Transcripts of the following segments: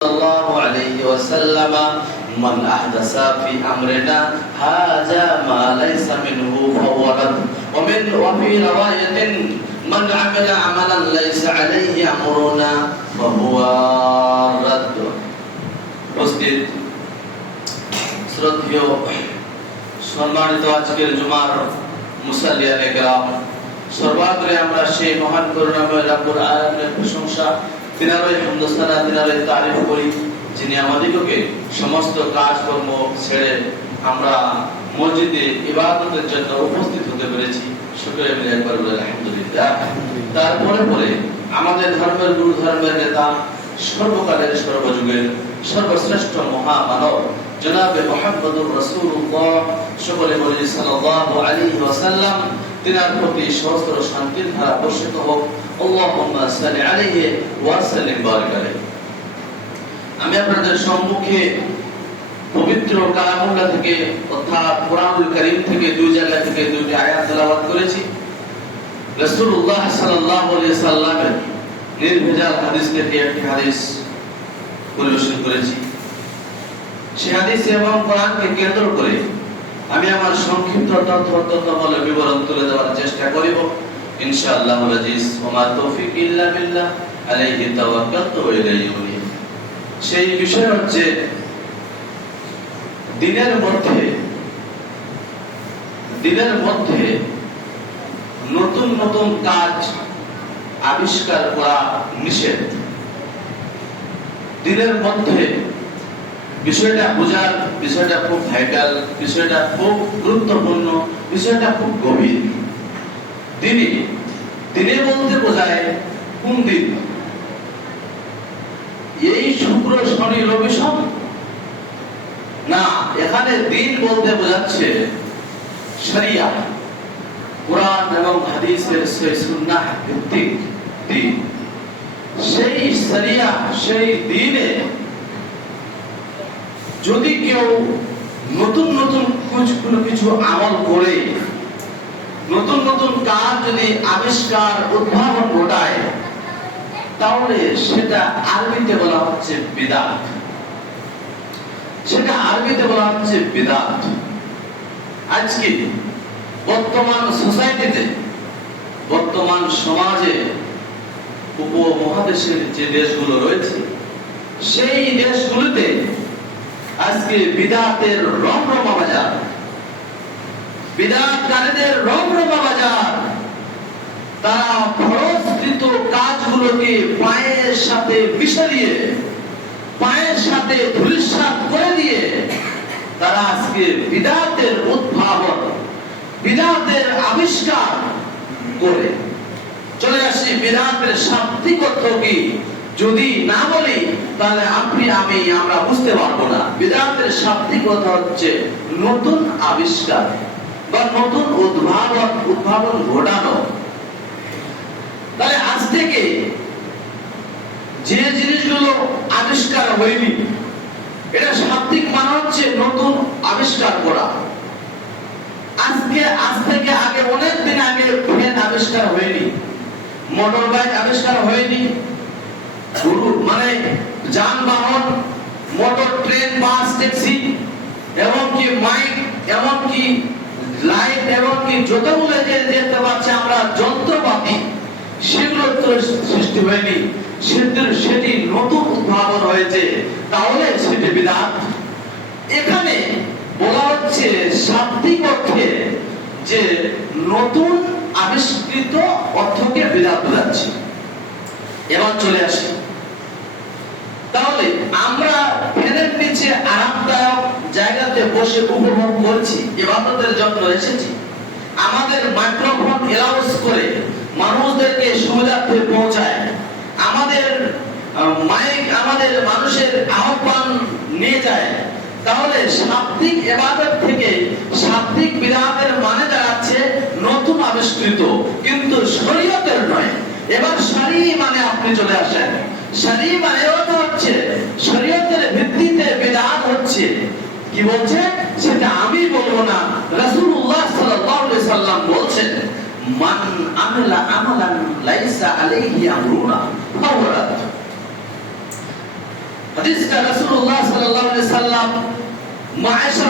الله عليه وسلم من أحدث في أمرنا هذا ما ليس منه فهو رد ومن وفي رواية من عمل عملا ليس عليه أمرنا فهو رد উপস্থিত শ্রদ্ধেয় সম্মানিত আজকের জুমার মুসাল্লিয়ানে গ্রাম সর্বাগ্রে আমরা সেই মহান করুণাময় রাব্বুল আলামিনের প্রশংসা তিনারই তারিফ করি, যিনি সমস্ত কাজকর্ম ছেড়ে আমরা মসজিদে ইবাদতের জন্য উপস্থিত হতে পেরেছি। মিলে একবার বলে আলহামদুলিল্লাহ। তারপরে পরে আমাদের ধর্মের গুরু ধর্মের নেতা, সর্বকালের সর্বযুগের সর্বশ্রেষ্ঠ মহামানব, জনাবে মোহাম্মদুর রাসূলুল্লাহ, সকলে বলি সাল্লাল্লাহু আলাইহি ওয়াসাল্লাম তিনার প্রতি সহস্র শান্তির ধারা বর্ষিত হোক। আমি আপনাদের সম্মুখে পবিত্র কালামুল্লাহ থেকে, অর্থাৎ কোরআনুল কারীম থেকে দুই জায়গা থেকে দুইটি আয়াত তেলাওয়াত করেছি। রাসূলুল্লাহ সাল্লামের নির্ভেজাল হাদিস থেকে একটি হাদিস পরিবেশন করেছি। সে হাদিস এবং কোরআনকে কেন্দ্র করে আমি আমার সংক্ষিপ্ত বিবরণ তুলে দেওয়ার চেষ্টা করিব। ইনশাআল্লাহ তৌফিক ইল্লা বিল্লাহ, আলাইহি তাওয়াক্কালতু ওয়া ইলাইহি সেই বিষয় হচ্ছে, দিনের মধ্যে দিনের মধ্যে নতুন নতুন কাজ আবিষ্কার করা নিষেধ। দিনের মধ্যে বিষয়টা বোঝার, বিষয়টা খুব ভাইটাল বিষয়টা খুব গুরুত্বপূর্ণ, বিষয়টা খুব গভীর। দিনে দিনে বলতে বোঝায় কোন দিন? এই শুক্র, শনি, রবি না, এখানে দিন বলতে বোঝাচ্ছে শরিয়া। কোরআন এবং হাদিসের সেই সুন্নাহ ভিত্তিক দিন। সেই শরিয়া, সেই দিনে যদি কেউ নতুন নতুন কোনো কিছু আমল করে, নতুন নতুন কাজ যদি আবিষ্কার, উদ্ভাবন ঘটায়, তাহলে সেটা আরবিতে বলা হচ্ছে বিদাত। সেটা আরবিতে বলা হচ্ছে বিদাত। আজকে বর্তমান সোসাইটিতে, বর্তমান সমাজে উপমহাদেশের যে দেশগুলো রয়েছে, সেই দেশগুলোতে আজকে বিদাতের রমরমা বাজার। বিদাতকারীদের রমরমা বাজার। তারা ফরজকৃত কাজগুলোকে পায়ের সাথে মিশালিয়ে, পায়ের সাথে ধুলিসাৎ করে দিয়ে তারা আজকে বিদাতের উদ্ভাবন, বিদাতের আবিষ্কার করে। চলে আসি বিদাতের শাব্দিক অর্থ কি? যদি না বলি, তাহলে আপনি, আমি, আমরা বুঝতে পারব না। বিদাতের শাব্দিক অর্থ হচ্ছে নতুন আবিষ্কার বা নতুন উদ্ভাবন উদ্ভাবন ঘটানো। তাহলে আজ থেকে যে জিনিসগুলো আবিষ্কার হয়নি, এটা শাব্দিক মানে হচ্ছে নতুন আবিষ্কার করা। আজকে, আজ থেকে আগে অনেক দিন আগে ফ্যান আবিষ্কার হয়নি মোটর বাইক আবিষ্কার হয়নি মানে যানবাহন মোটর ট্রেন বাস ট্যাক্সি এমনকি মাইক এমনকি লাইট এমনকি যতগুলো যে দেখতে পাচ্ছি আমরা যন্ত্রপাতি, সেগুলো সৃষ্টি হয়নি। সেটি সেটি নতুন উদ্ভাবন হয়েছে। তাহলে সেটি বিধান এখানে বলা হচ্ছে শাব্দিক অর্থে যে নতুন আবিষ্কৃত অর্থকে বিধান বোঝাচ্ছে এবার চলে আসি। তাহলে আমরা ফ্যানের নিচে আরামদায়ক জায়গাতে বসে উপভোগ করছি ইবাদতের জন্য এসেছি। আমাদের মাইক্রোফোন এলাউন্স করে মানুষদেরকে সুবিধার্থে পৌঁছায়। আমাদের মাইক আমাদের মানুষের আহ্বান নিয়ে যায়। তাহলে শাব্দিক এবাদত থেকে শাব্দিক বিধানের মানে দাঁড়াচ্ছে নতুন আবিষ্কৃত, কিন্তু শরীয়তের নয়। এবার শারী মানে আপনি চলে আসেন। শারী মানে হচ্ছে, শরীয়তের ভিত্তিতে বিধান হচ্ছে। কি বলছে? সেটা আমি বলব না, রাসূলুল্লাহ সাল্লাল্লাহু আলাইহি সাল্লাম বলছেন, মান আমিলা আমালান লাইসা আলাইহি আমরুনা ফাওরাত হাদিসটা রাসূলুল্লাহ সাল্লাল্লাহু আলাইহি সাল্লাম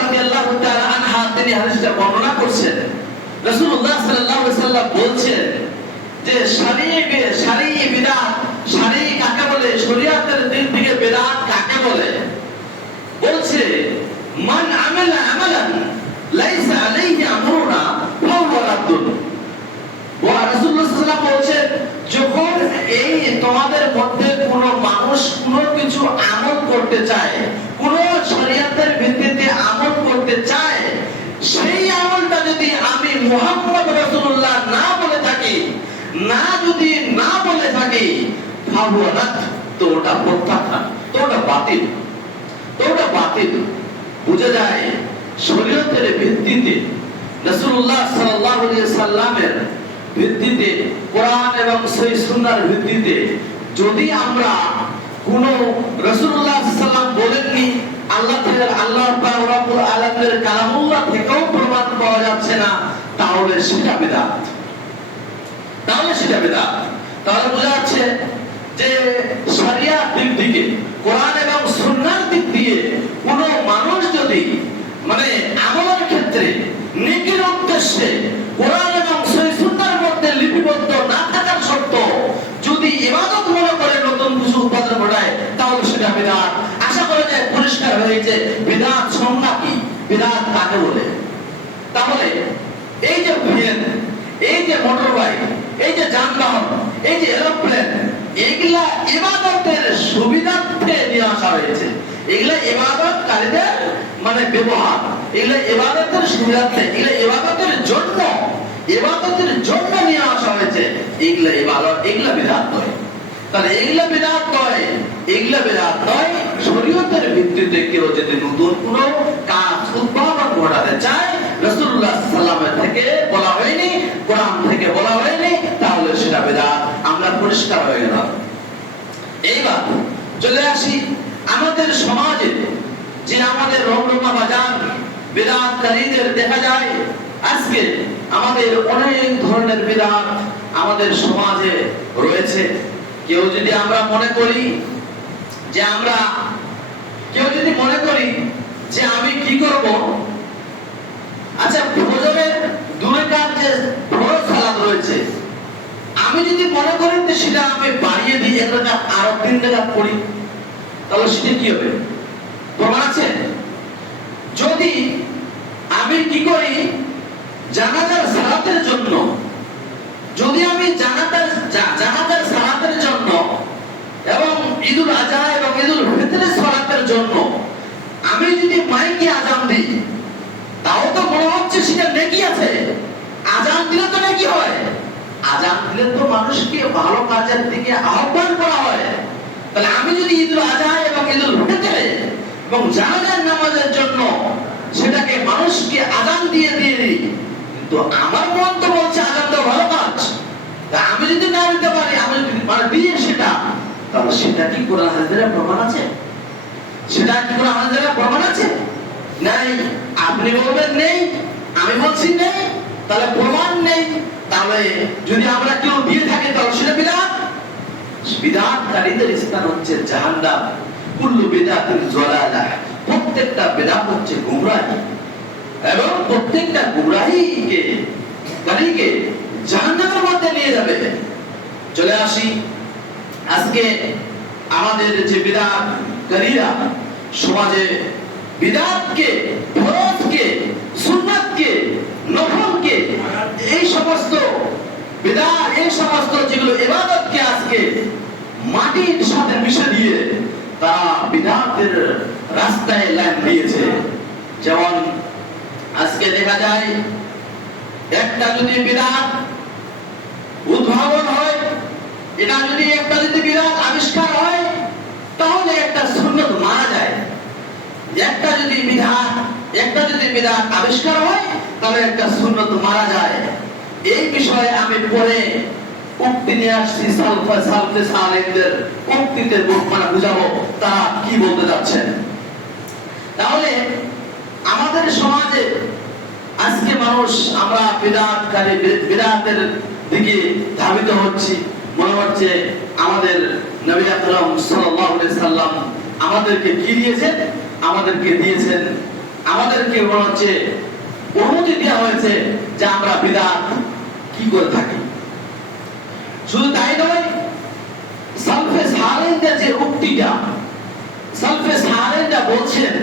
রাদিয়াল্লাহু তাআলা আনহা তিনি হাদিসটা বর্ণনা করছেন। রাসূলুল্লাহ সাল্লাল্লাহু আলাইহি সাল্লাম বলছেন যে শরীয়ে শরীয়ে বিদআত শরীয় কাকে বলে? শরীয়তের দিক থেকে বিদআত কাকে বলে? বলছে, মান আমেলা আমালান, লাইসা আলাইহি আমরুনা, ফাহুয়া রাদ্দুন। ও রাসূলুল্লাহ সাল্লাল্লাহু বলছেন, যখন এই তোমাদের মধ্যে কোন মানুষ কোন কিছু আমল করতে চায়, কোন শরীয়তের ভিত্তিতে আমল করতে চায়, সেই আমলটা যদি আমি মুহাম্মদ রাসূলুল্লাহ না যদি না বলে থাকি তো ওটা প্রত্যাখ্যান তো ওটা বাতিল। তো ওটা বাতিল। বুঝা যায়, শরীয়তের ভিত্তিতে সাল্লামের ভিত্তিতে, কোরআন এবং সুন্নাহর ভিত্তিতে যদি আমরা কোন রাসূলুল্লাহ সাল্লাম বলেননি, আল্লাহ আল্লাহ আলামিনের কালামুল্লাহ থেকেও প্রমাণ পাওয়া যাচ্ছে না, তাহলে সেটা বিদআত তাহলে সেটা বিদআত তাহলে বোঝা যাচ্ছে যে শরিয়ার দিক থেকে কোরআন এবং সুন্নাহর দিক দিয়ে কোন মানুষ যদি মানে আমলের ক্ষেত্রে নেকির উদ্দেশ্যে কোরআন এবং সহি সুন্নাহর মধ্যে লিপিবদ্ধ না থাকার সত্ত্ব যদি ইবাদত মনে করে নতুন কিছু উপাদান ঘটায়, তাহলে সেটা বিদআত আশা করা যায় পরিষ্কার হয়েছে বিদআত সংজ্ঞা কি? বিদআত কাকে বলে? তাহলে এই যে প্লেন এই যে মোটর বাইক এই যে যানবাহন, এই যে এরোপ্লেন এগুলা ইবাদতের সুবিধার্থে নিয়ে আসা হয়েছে। এগুলা ইবাদতকারীদের মানে ব্যবহার, এগুলা ইবাদতের সুবিধার্থে, এগুলা ইবাদতের জন্য ইবাদতের জন্য নিয়ে আসা হয়েছে। এগুলা ইবাদত, এগুলা বিধাত নয়। তাহলে এগুলা বিধাত নয়, এগুলা বিধাত নয়, শরীয়তের ভিত্তিতে কেউ যদি নতুন কোন কাজ উদ্ভাবন ঘটাতে চায়, রাসূলুল্লাহ সাল্লামের থেকে বলা হয়নি, কোরআন থেকে বলা হয়নি সেটা বেদাত আমরা পরিষ্কার হয়ে গেলাম। এইবার চলে আসি আমাদের সমাজে, যে আমাদের রমরমা বাজার বেদাতকারীদের দেখা যায়। আজকে আমাদের অনেক ধরনের বেদাত আমাদের সমাজে রয়েছে। কেউ যদি আমরা মনে করি যে আমরা, কেউ যদি মনে করি যে আমি কি করব? আচ্ছা ফজরের দুরেকার যে ফরজ সালাত রয়েছে আমি যদি মনে করেন যে সেটা আমি বাড়িয়ে দিই এক রাকাত আরও তিন রাকাত পড়ি তাহলে সেটা কি হবে? প্রমাণ আছে? যদি আমি কি করি? জানাজার সালাতের জন্য। যদি আমি জানাজার জানাজার সালাতের জন্য এবং ঈদুল আজহা এবং ঈদুল ফিতরের সালাতের জন্য আমি যদি মাইকে আজান দিই, তাও তো মনে হচ্ছে সেটা নেকি আছে। আজান দিলে তো নাকি হয়। আজান দিলে তো মানুষকে ভালো কাজের দিকে আহ্বান করা হয়। তাহলে আমি যদি ঈদুল আজহা এবং ঈদুল ফিতরে এবং জানাজার নামাজের জন্য সেটাকে মানুষকে আজান দিয়ে দিয়ে দিই, কিন্তু আমার মন তো বলছে আজান তো ভালো কাজ। আমি যদি না দিতে পারি, আমি যদি মানে দিয়ে সেটা, তাহলে সেটা কি কোরআন হাজিরা প্রমাণ আছে? সেটা কি কোরআন হাজিরা প্রমাণ আছে? নাই। আপনি বলবেন নেই, আমি বলছি নেই। তাহলে প্রমাণ নেই। তাহলে যদি আমরা কেউ দিয়ে থাকি, তাহলে সেটা বিধান বিধানকারীদের স্থান হচ্ছে জাহান্নাম। কুল্লু বিদাতিন জলালা। প্রত্যেকটা বিদাত হচ্ছে গুমরাহি। এবং প্রত্যেকটা গুমরাহিকে, কারীকে জাহান্নামের মধ্যে নিয়ে যাবে। চলে আসি। আজকে আমাদের যে বিদাত কারীরা, সমাজে বিদাতকে, ফরজকে, সুন্নাতকে সমস্ত বিদাত এই সমস্ত যেগুলো ইবাদতকে আজকে মাটির সাথে মিশে দিয়ে তারা বিদাতের রাস্তায় লাইন দিয়েছে। যেমন আজকে দেখা যায়, একটা যদি বিদাত উদ্ভাবন হয়, এটা যদি একটা যদি বিরাট আবিষ্কার হয়, তাহলে একটা সুন্নত মারা যায়। একটা যদি বিধান, একটা যদি বিধান আবিষ্কার হয় তবে একটা সুন্নত মারা যায়। এই বিষয়ে আমি পরে উক্তি নিয়ে আসছি, সালফা, সালফে সালেমদের উক্তিতে মানে বুঝাবো কি বলতে যাচ্ছেন। তাহলে আমাদের সমাজে আজকে মানুষ, আমরা বিরাটকারী বিরাটের দিকে ধাবিত হচ্ছি। মনে হচ্ছে আমাদের নবী আকরম সাল্লাম আমাদেরকে কি দিয়েছেন? আমাদেরকে দিয়েছেন। আমাদেরকে মনে হচ্ছে অনুমতি দেওয়া হয়েছে যে আমরা বিদাত কি করে থাকি? শুধু তাই নয় সালফে সালেনদের যে উক্তিটা সালফে সালেনরা বলছেন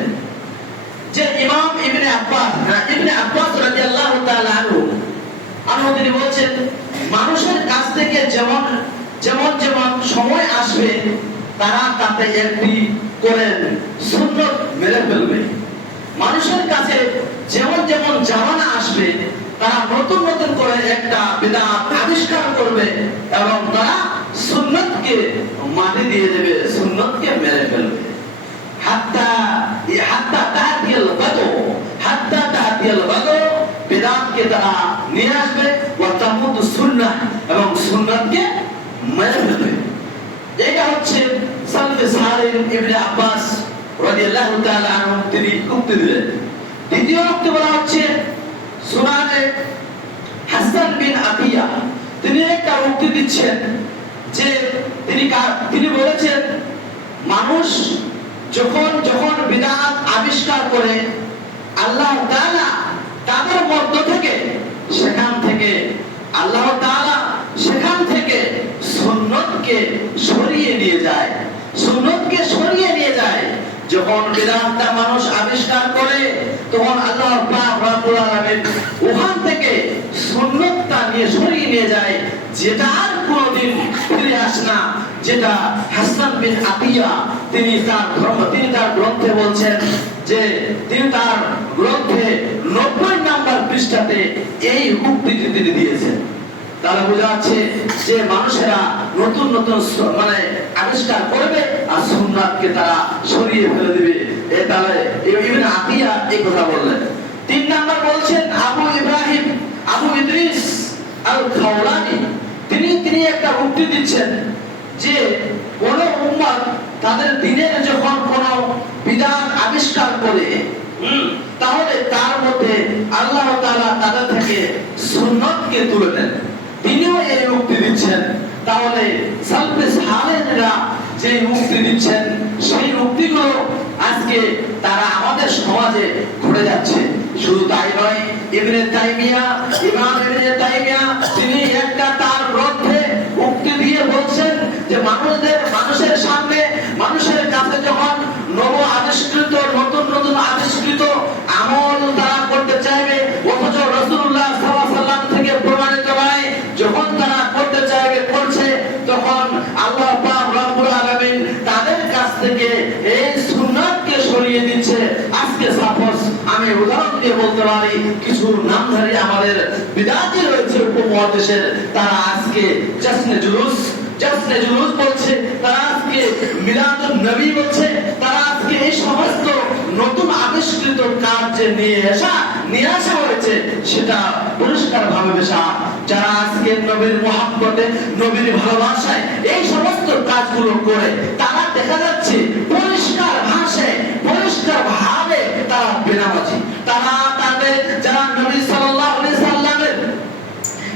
যে ইমাম ইবনে আব্বাস না, ইবনে আব্বাস রাদিয়াল্লাহু তাআলা আনহু আনহু তিনি বলছেন মানুষের কাছ থেকে যেমন যেমন যেমন সময় আসবে তারা তাতে একটি করে সুন্নত মেরে ফেলবে। মানুষের কাছে যেমন যেমন জামানা আসবে তারা নতুন নতুন করে একটা বিদাত আবিষ্কার করবে এবং তারা সুন্নতকে মাটি দিয়ে দেবে, সুন্নতকে মেরে ফেলবে। হাত্তা হাত্তা তাহাতিয়াল হাত্তা তাহাতিয়াল বেদাতকে তারা নিয়ে আসবে এবং মেরে ফেলবে। এটা হচ্ছে সালফে সালিম ইবনে আব্বাস রাদিয়াল্লাহু তাআলা আনহু, তিনি উক্তি দিলেন। দ্বিতীয় উক্তি বলা হচ্ছে সুনানে হাসান বিন আতিয়া, তিনি একটা উক্তি দিচ্ছেন যে তিনি তিনি বলেছেন, মানুষ যখন যখন বিদাত আবিষ্কার করে, আল্লাহ তাআলা তাদের মধ্য থেকে সেখান থেকে আল্লাহ তাআলা সেখান থেকে সুন্নতকে সরিয়ে নিয়ে যায়। সুন্নতকে সরিয়ে যখন বিদাতটা মানুষ আবিষ্কার করে, তখন আল্লাহ পাক রব্বুল আলামিন ওখান থেকে সুন্নতটা নিয়ে সরিয়ে নিয়ে যায়, যেটা আর কোনোদিন ফিরে আসে না, যেটা হাসান বিন আতিয়া, তিনি তার ধর্ম, তিনি তার গ্রন্থে বলছেন যে, তিনি তার গ্রন্থে নব্বই নাম্বার পৃষ্ঠাতে এই উক্তিটি তিনি দিয়েছেন। তাহলে বোঝা যাচ্ছে যে মানুষেরা নতুন নতুন মানে আবিষ্কার করবে আর সুন্নাতকে তারা সরিয়ে ফেলে দিবে। এ তাহলে ইবনে আতিয়া এই কথা বললেন। তিন নাম্বার বলছেন আবু ইব্রাহিম, আবু ইদ্রিস আল খাওলানি তিনি তিনি একটা উক্তি দিচ্ছেন যে কোন উম্মত তাদের দিনের যখন কোন বিধান আবিষ্কার করে তাহলে তার মধ্যে আল্লাহ তাদের থেকে সুন্নতকে তুলে নেন এই মুক্তি দিচ্ছেন। তাহলে যে মুক্তি দিচ্ছেন, সেই মুক্তিগুলো আজকে তারা আমাদের সমাজে ঘুরে যাচ্ছে। শুধু তাই নয়, ইবনে তাইমিয়া, ইমাম ইবনে তাইমিয়া বলতে পারি, কিছু নামধারী আমাদের বিদাতি রয়েছে উপমহাদেশের। তারা আজকে জাসনে জুলুস জাসনে জুলুস বলছে, তারা আজকে মিলাদুন নবী বলছে, তারা আজকে এই সমস্ত নতুন আবিষ্কৃত কাজ যে নিয়ে আসা নিয়ে আসা হয়েছে, সেটা পরিষ্কার ভাবে বেশা যারা আজকে নবীর মহাব্বতে, নবীর ভালোবাসায় এই সমস্ত কাজগুলো করে, তারা দেখা যাচ্ছে পরিষ্কার ভাষায়, পরিষ্কার ভাবে তারা বেনামাজি। তারা তাদের যারা নবী সাল্লাল্লাহু আলাইহি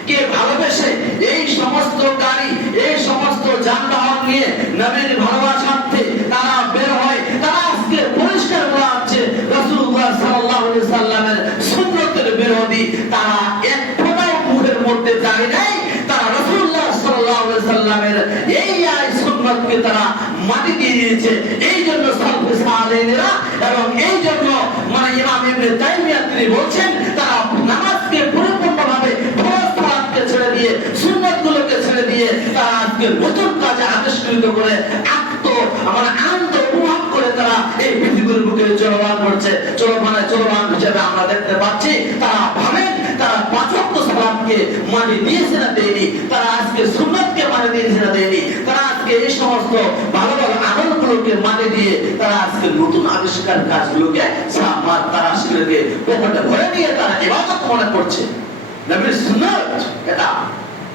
কে ভালোবেসে এই সমস্ত গাড়ি, এই সমস্ত যানবাহন নিয়ে নবীর ভালোবাসার্থে তারা বের হয়, তারা আজকে পরিষ্কার বলা হচ্ছে রাসূলুল্লাহ সাল্লাল্লাহু আলাইহি সাল্লামের সুন্নতের বিরোধী। তারা এক ফোঁটাও মুখের মধ্যে দাঁড়িয়ে নেই, তারা রাসূলুল্লাহ সাল্লাল্লাহু আলাইহি সাল্লামের এই আই সুন্নতকে তারা মাটি দিয়ে দিয়েছে এই জন্য সালফে সালেহিনেরা এবং আজকে নতুন কাজে আবিষ্কৃত করে, আত্ম মানে আনন্দ উপভোগ করে তারা এই পৃথিবীর বুকে চলমান করছে। চলমানে চলমান হিসেবে আমরা দেখতে পাচ্ছি, তারা ভাবেন, তারা দিয়েছে না দেয়নি, তারা আজকে সুন্নতকে দিয়েছে না দেয়নি, তারা আজকে এই সমস্ত ভালো ভালো আমলগুলোকে দিয়ে তারা আজকে নতুন আবিষ্কার কাজগুলোকে তারা সেগুলোকে পকেটে ভরে নিয়ে তারা মনে করছে। নবীর সুন্নত এটা।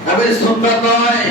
নবীর সুন্নত নয়।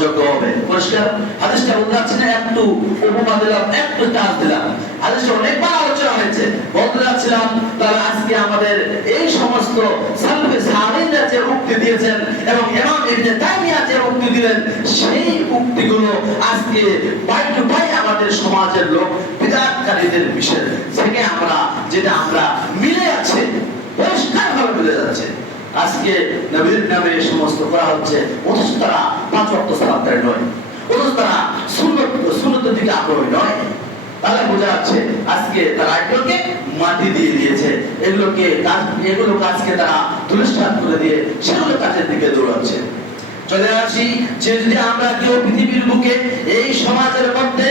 গ্রহণযোগ্য হবে। পরিষ্কার? একটু উপমা দিলাম, একটু দিলাম। অনেকবার আলোচনা হয়েছে। বলতে যাচ্ছিলাম আজকে আমাদের এই সমস্ত সালফে যে উক্তি দিয়েছেন এবং ইবনে তাইমিয়া যে উক্তি দিলেন, সেই উক্তিগুলো আজকে বাই টু বাই আমাদের সমাজের লোক বিদাতকারীদের বিষয় থেকে আমরা, যেটা আমরা মিলে আছে পরিষ্কার ভাবে মিলে যাচ্ছে। আজকে নবীর নামে সমস্ত করা হচ্ছে। অথচ তারা পাঁচ অর্থ সালাতের নয়। অথচ তারা সুন্নত, সুন্নতের দিকে আগ্রহী নয়। তাহলে বোঝা যাচ্ছে আজকে তারা এগুলোকে মাটি দিয়ে দিয়েছে। এগুলোকে এগুলো কাজকে তারা তুলিষ্ঠান করে দিয়ে সেগুলো কাজের দিকে দৌড়াচ্ছে। চলে আসি। যে যদি আমরা কেউ পৃথিবীর বুকে এই সমাজের মধ্যে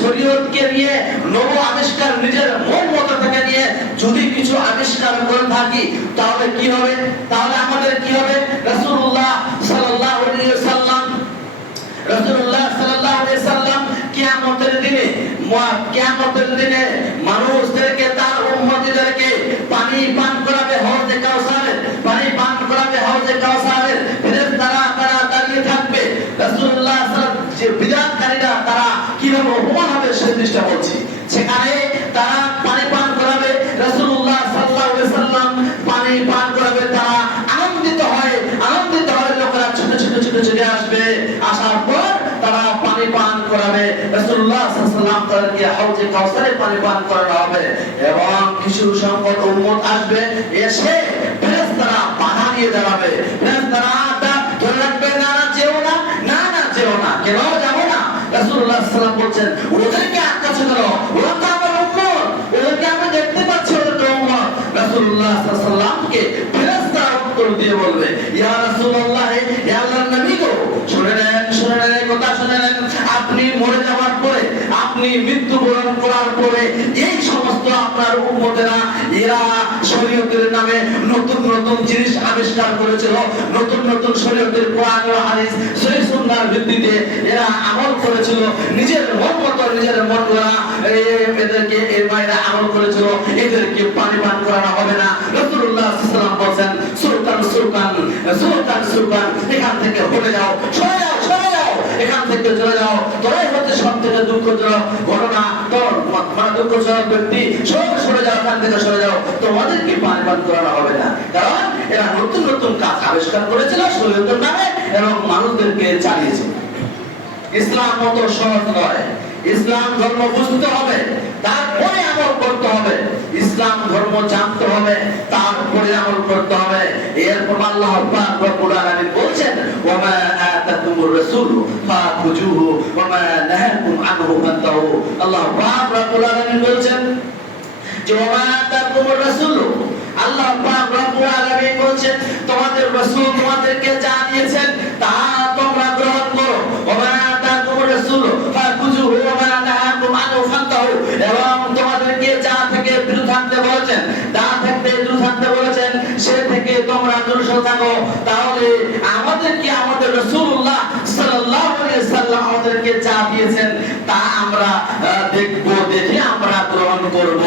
শরীয়তকে নিয়ে নব আবিষ্কার নিজের মন মতো থেকে নিয়ে যদি কিছু আবিষ্কার করে থাকি, তাহলে কি হবে? তাহলে আমাদের কি হবে? রাসূলুল্লাহ আলাইহি সাল্লাম রাসূলুল্লাহ সাল্লাল্লাহু আলাইহি সাল্লাম কিয়ামতের দিনে কিয়ামতের দিনে মানুষদেরকে জিনিসটা বলছি সেখানে তারা পানি পান করাবে, রাসূলুল্লাহ সাল্লাল্লাহু আলাইহি সাল্লাম পানি পান করাবে, তারা আনন্দিত হয় আনন্দিত হয়, লোকেরা ছোট ছোট ছোট ছুটে আসবে। আসার পর তারা পানি পান করাবে আলাইহি সাল্লাম তাদেরকে হাউজে কাউসারে পানি পান করানো হবে। এবং কিছু সংকট উম্মত আসবে, এসে ফেরেশতারা বাধা দিয়ে দাঁড়াবে। ফেরেশতারা তা ধরে রাখবে, না না, যেও না না না, যেও না, কেন যাব না? আলাইহি সাল্লাম বলছেন উত্তর দিয়ে বলবে, ইয়া রাসূলুল্লাহ হে আল্লাহর নবী গো শুনে নেন শুনে নেন, কথা শুনে নেন। আপনি মরে যাওয়ার পরে, আপনি করার পরে, এই সমস্ত আপনার উম্মতেরা, এরা শরীয়তের নামে নতুন নতুন জিনিস আবিষ্কার করেছিল। নতুন নতুন শরীয়তের কোরআন ও হাদিস সহিহ সুন্নাহর ভিত্তিতে এরা আমল করেছিল। নিজের মন মতো নিজের মন গড়া এদেরকে এর বাইরে আমল করেছিল। এদেরকে পানি পান করানো হবে না। রাসূলুল্লাহ সাল্লাল্লাহু আলাইহি ওয়াসাল্লাম বলেন সুলতান সুলতান সুলতান সুলতান, এখান থেকে হটে যাও সরে যাও সরে যাও, এখান থেকে চলে যাও। তোরাই হচ্ছে সব থেকে দুঃখজনক ঘটনা। তোর মানে দুঃখজনক ব্যক্তি সব সরে যাও, এখান থেকে সরে যাও। তোমাদেরকে পানি পান করানো হবে না। কারণ এরা নতুন নতুন কাজ আবিষ্কার করেছিল শরীয়তের নামে, এবং মানুষদেরকে চালিয়েছে। ইসলাম মতো সহজ নয়। ইসলাম ধর্ম বুঝতে হবে, তারপরে আমল করতে হবে। ইসলাম ধর্ম জানতে হবে, তারপরে আমল করতে হবে। এরপর আল্লাহ রব্বুল আলামিন ওয়া আতাকুমুর রাসূল ফাখুজুহু ওয়া মা নাহাকুম আনহু ফান্তাহু। আল্লাহ রব্বুল আলামিন যে ওয়া মা আতাকুমুর রাসূল। আল্লাহ রব্বুল আলামিন তোমাদের রাসূল তোমাদেরকে যা দিয়েছেন তা তোমরা গ্রহণ করো। ওয়া মা আতাকুমুর রাসূল এবং তোমাদেরকে যা থেকে থাকতে বলেছেন, তা থেকে থাকতে বলেছেন, সে থেকে তোমরা থাকো। তাহলে আমাদেরকে, আমাদের রাসূলুল্লাহ সাল্লাল্লাহু আলাইহি সাল্লাম আমাদেরকে যা দিয়েছেন, তা আমরা দেখব, দেখে আমরা গ্রহণ করব।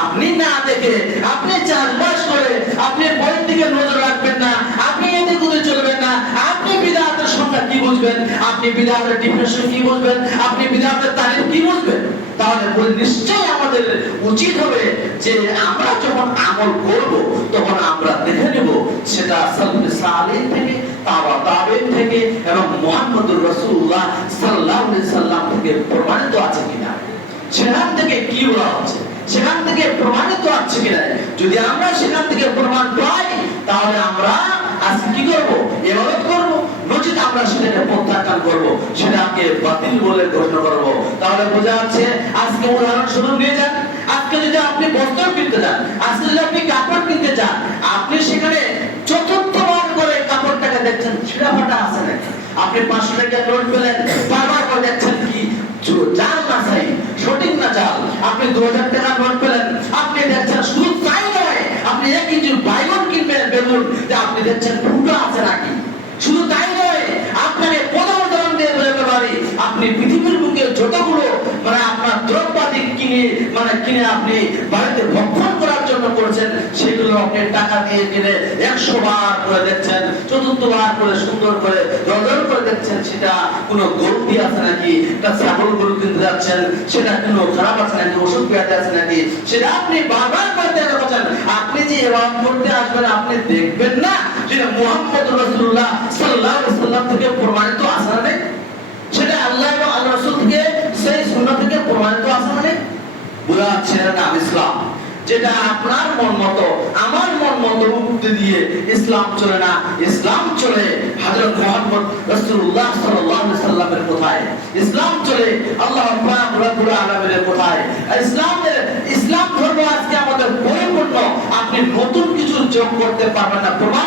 আপনি না দেখে, আপনি চাষবাস করে, আপনি বইয়ের দিকে নজর রাখবেন না, আপনি এদিক ওদিক চলবেন না। আপনি বিদাতের সংখ্যা কি বুঝবেন? আপনি ডিফিনেশন কি বুঝবেন? আপনি বিদাতের তারিখ কি বুঝবেন? তাহলে আমাদের উচিত হবে যে আমরা যখন আমল করব, তখন আমরা দেখে নেব সেটা থেকে থেকে এবং সাল্লাল্লাহু আলাইহি সাল্লাম থেকে প্রমাণিত আছে কিনা। সেখান থেকে কি বলা হচ্ছে? সেখান থেকে প্রমাণিত আছে কিনা? যদি আমরা সেখান থেকে প্রমাণ পাই, তাহলে আমরা আজকে কি করব? ইবাদত করব? নচিত আমরা সেটাকে প্রত্যাখ্যান করব সেটাকে বাতিল বলে ঘোষণা করব। তাহলে বোঝা যাচ্ছে, আজকে উদাহরণ শুধু নিয়ে যান। আজকে যদি আপনি বস্ত্র কিনতে যান, আজকে যদি আপনি কাপড় কিনতে চান, আপনি সেখানে চতুর্থবার করে কাপড়টাকে দেখছেন ছিঁড়া ফাটা আছে নাকি আপনি পাঁচশো টাকা লোন পেলেন, বারবার করে দেখছেন কি? জাল না চাই, সঠিক না চাল আপনি দু হাজার টাকা লোন পেলেন, আপনি দেখছেন শুধু তাই নয়, আপনি এক কেজি বাইগন কিনবেন বেগুন যে আপনি দেখছেন ফুটো আছে নাকি? আপনি পৃথিবীর বুকে যতগুলো মানে আপনার দ্রব্যাদি কিনে মানে কিনে আপনি বাড়িতে ভক্ষণ করার জন্য করেছেন, সেগুলো আপনি টাকা দিয়ে কিনে একশো বার করে দেখছেন, চতুর্থ বার করে সুন্দর করে নজর করে দেখছেন, সেটা কোনো গরুটি আছে নাকি? একটা ছাগল গরু কিনতে যাচ্ছেন, সেটা কোনো খারাপ আছে নাকি? ওষুধ পেয়াতে আছে নাকি? সেটা আপনি বারবার করে দেখা আপনি যে এবার করতে আসবেন, আপনি দেখবেন না যেটা মুহাম্মদ রাসূলুল্লাহ সাল্লাল্লাহু আলাইহি সাল্লাম থেকে প্রমাণিত আছে নেই? মন ইসলাম। চলে কোথায় ইসলাম ইসলাম ধর্ম আজকে আমাদের আপনি নতুন কিছু যোগ করতে পারবেন না। প্রমাণ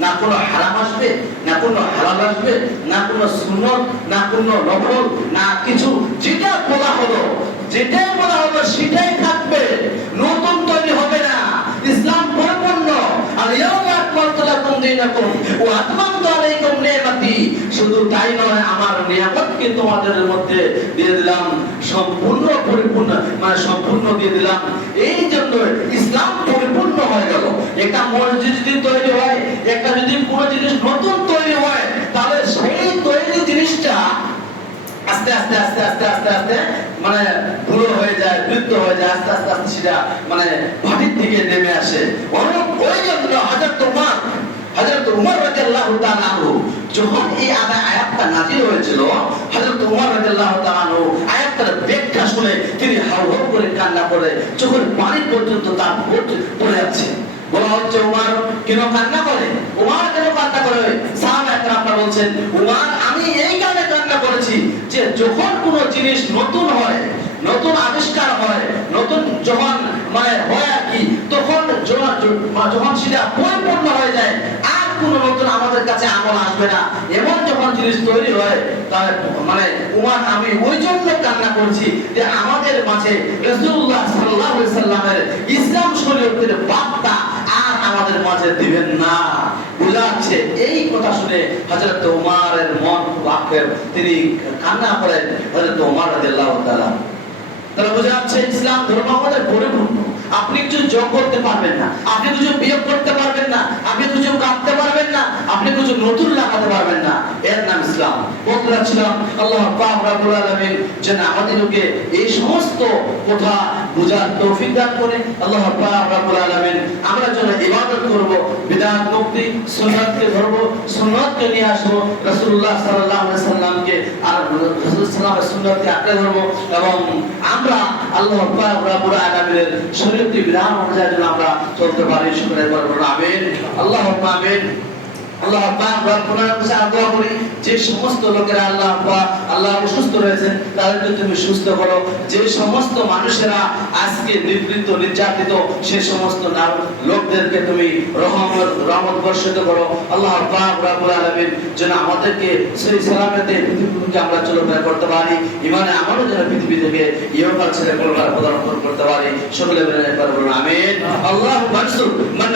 না কোনো হারাম আসবে, না কোনো হালাল আসবে, না কোনো সুন্নত, না কোনো নফল, না কিছু। যেটা বলা হলো, যেটাই বলা হলো, সেটাই থাকবে। নতুন তৈরি হবে না। ইসলাম পরিপূর্ণ। আর শুধু তাই নয়, আমার নিয়ামতকে তোমাদের মধ্যে দিয়ে দিলাম। সম্পূর্ণ পরিপূর্ণ মানে সম্পূর্ণ দিয়ে দিলাম। এই জন্য ইসলাম পরিপূর্ণ হয়ে গেল। একটা মসজিদ তৈরি হয় একটা যদি কোনো জিনিস নতুন তৈরি হয় তাহলে সেই তৈরি জিনিসটা আস্তে আস্তে আস্তে আস্তে আস্তে আস্তে মানে ধুলো হয়ে যায়, বৃদ্ধ হয়ে যায়, আস্তে আস্তে আস্তে সেটা মানে মাটির থেকে নেমে আসে। অনেক জন্য হাজার তোমার হযরত উমর যখন এই আদা আয়াতটা হয়েছিল উমর আয়াতটার ব্যাখ্যা শুনে তিনি করে কান্না করে চোখের পানি পর্যন্ত তার পড়ে যাচ্ছে। বলা হচ্ছে, উমার কেন কান্না করে? উমার কেন কান্না করে? সাহাবা বলছেন, উমার, আমি এই কারণে কান্না করেছি যে যখন কোনো জিনিস নতুন হয়, নতুন আবিষ্কার হয়, নতুন যখন মানে হয় আর কি, তখন যখন সেটা পরিপূর্ণ হয়ে যায়, আর কোনো নতুন আমাদের কাছে আমল আসবে না। এমন যখন জিনিস তৈরি হয় তাহলে মানে উমার আমি ওই জন্য কান্না করছি যে আমাদের মাঝে রাসূলুল্লাহ সাল্লাল্লাহু আলাইহি সাল্লামের ইসলাম শরীয়তের বার্তা আমাদের মাঝে দিবেন না। বুঝাচ্ছে এই কথা শুনে হজরত উমারের মন বাক্যের তিনি কান্না করেন। হজরত উমার রাদিয়াল্লাহু তাআলা। তাহলে বোঝা যাচ্ছে ইসলাম ধর্ম আমাদের পরিপূর্ণ। আপনি কিছু যোগ করতে পারবেন না। আপনি কিছু বিয়োগ করতে পারবেন না। আপনি কিছু কাটতে পারবেন না। আপনি কিছু নতুন লাগাতে পারবেন না। এর নাম ইসলাম। বলতে যাচ্ছিলাম আল্লাহ এই সমস্ত কথা বোঝার তৌফিক দান করে, আল্লাহ পাক রব্বুল আমরা যেন ইবাদত করব বিদআত মুক্তি, সুন্নাতকে ধরব সুন্নাতকে নিয়ে আসব রসুল্লাহ সাল্লাহ সাল্লামকে আর রসুলামের সুন্নতকে আঁকড়ে ধরবো এবং আমরা আল্লাহ রাবুল আলমের শরীরটি বিধান অনুযায়ী আমরা চলতে পারি। আমিন। আল্লাহ আমিন। আল্লাহ পাক কাছে করি যে সমস্ত লোকেরা আল্লাহ পাক, আল্লাহ অসুস্থ রয়েছেন, তাদেরকে তুমি সুস্থ করো। যে সমস্ত মানুষেরা আজকে নির্যাতিত, সে সমস্ত লোকদেরকে তুমি রহমত রহমত বর্ষিত করো। আল্লাহ পাক রব্বুল আলামিন যেন আমাদেরকে সেই সালামেতে পৃথিবীকে আমরা চলাফেরা করতে পারি, ইমানে আমারও যেন পৃথিবী থেকে ইহকাল ছেড়ে কলকাতা প্রদান করতে পারি। সকলে বলে আমিন। আল্লাহ মানসুর মান